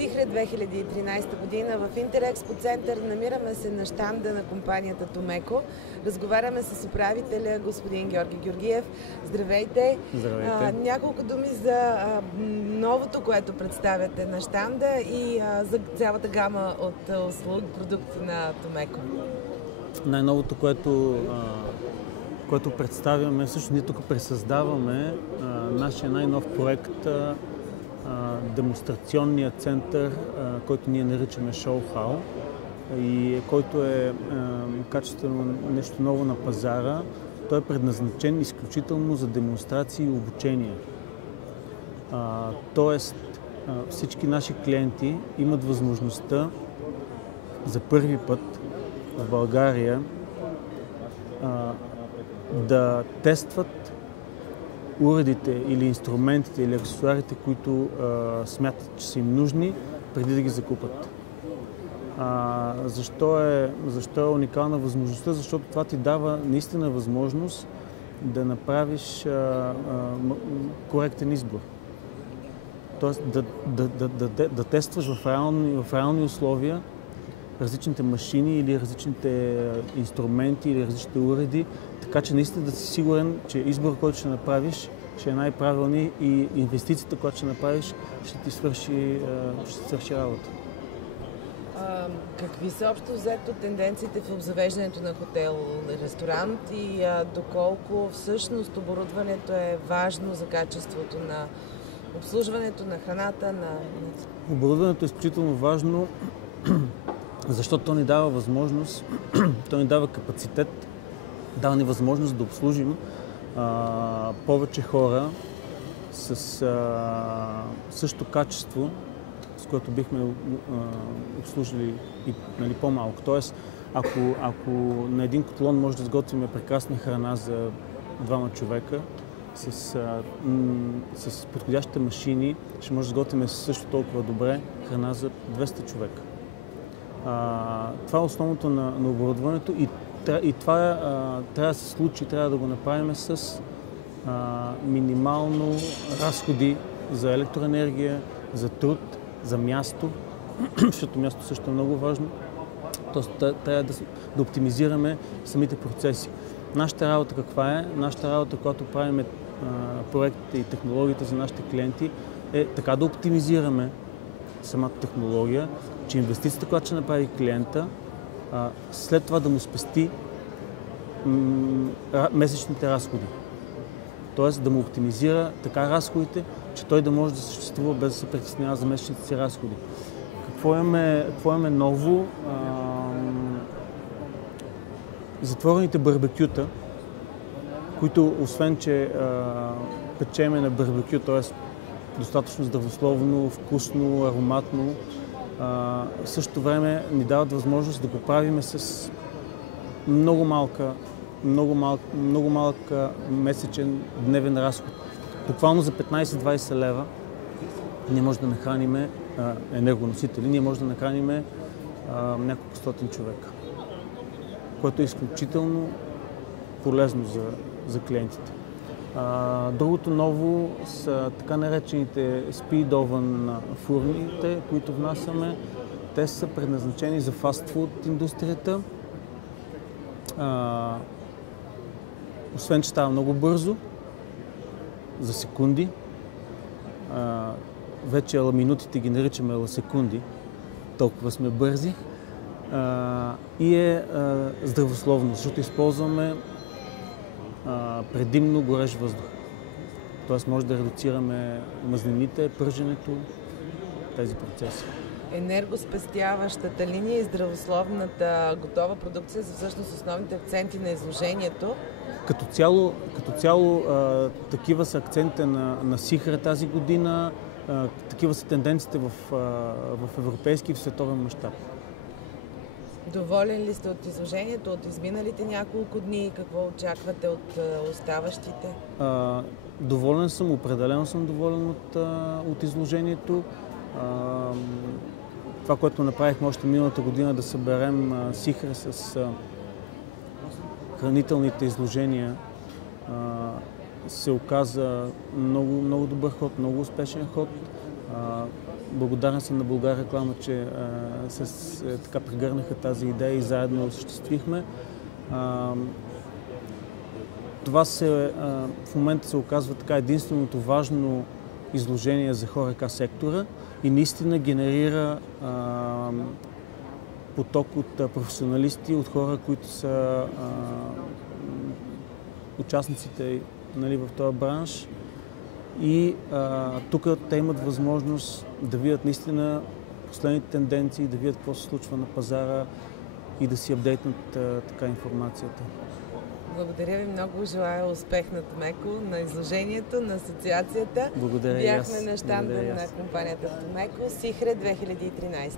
Сихре 2013 година в Интерекспо център. Намираме се на щанда на компанията Томеко. Разговаряме с управителя господин Георги Георгиев. Здравейте! Здравейте! Няколко думи за новото, което представяте на щанда и за цялата гама от услуги, продукти на Томеко. Най-новото, което представяме, всъщност ние тук пресъздаваме нашия най-нов проект, демонстрационния център, който ние наричаме Шоу-хау и който е качествено нещо ново на пазара. Той е предназначен изключително за демонстрации и обучение. Тоест всички наши клиенти имат възможността за първи път в България да тестват уредите или инструментите или аксесуарите, които смятат, че са им нужни, преди да ги закупат. Защо е уникална възможността? Защото това ти дава наистина възможност да направиш коректен избор. Тоест да тестваш в реални условия различните машини или различните инструменти или различните уреди, така че наистина да си сигурен, че избор, който ще направиш, ще е най-правилният и инвестицията, която ще направиш, ще ти свърши работа. Какви са общо взето тенденциите в обзавеждането на хотел, ресторант и доколко всъщност оборудването е важно за качеството на обслужването на храната? Оборудването е изключително важно, защото то ни дава възможност, то ни дава капацитет, дава ни възможност да обслужим повече хора с същото качество, с което бихме обслужили и по-малко. Тоест, ако на един котлон може да сготвим прекрасна храна за 2 човека, с подходящите машини ще може да сготвим също толкова добре храна за 200 човека. Това е основното на оборудването и това трябва да се случи, трябва да го направим с минимално разходи за електроенергия, за труд, за място, защото място също е много важно. Тоест трябва да оптимизираме самите процеси. Нашата работа каква е? Нашата работа, когато правим проектите и технологиите за нашите клиенти, е така да оптимизираме самата технология, че инвестицията, която ще направи клиента, след това да му спести месечните разходи. Тоест да му оптимизира така разходите, че той да може да съществува без да се притеснява за месечните си разходи. Какво имаме ново? Затворените барбекюта, които освен, че печеме на барбекю, т.е. достатъчно здравословно, вкусно, ароматно, в същото време ни дават възможност да го правим с много малък месечен дневен разход. Буквално за 15-20 лева ние може да нахраним енергоносители, ние може да нахраним няколко стотин човека, което е изключително полезно за клиентите. Другото ново са така наречените speed oven фурните, които внасяме. Те са предназначени за фастфуд индустрията. Освен, че става много бързо, за секунди. Вече минутите ги наричаме секунди, толкова сме бързи. И е здравословно, защото използваме предимно горещ въздух. Тоест може да редуцираме мазнините, пърженето, тези процеси. Енергоспестяващата линия и здравословната готова продукция са всъщност основните акценти на изложението. Като цяло такива са акцентите на Сихре тази година, такива са тенденциите в европейски и в световен мащаб. Доволен ли сте от изложението, от изминалите няколко дни? Какво очаквате от оставащите? Доволен съм, определено съм доволен от изложението. Това, което направихме още миналата година, да съберем Сихре с хранителните изложения, се оказа много добър ход, много успешен ход. Благодарен съм на Българреклама, че така прегърнаха тази идея и заедно осъществихме. Това в момента се оказва така единственото важно изложение за ХОРЕКА сектора и наистина генерира поток от професионалисти, от хора, които са участниците, нали, в този бранш. И тук те имат възможност да видят наистина последните тенденции, да видят какво се случва на пазара и да си апдейтнат така информацията. Благодаря ви много. Желая успех на Томеко, на изложението, на асоциацията. Благодаря. Бяхме на щанда на компанията Томеко Сихре 2013.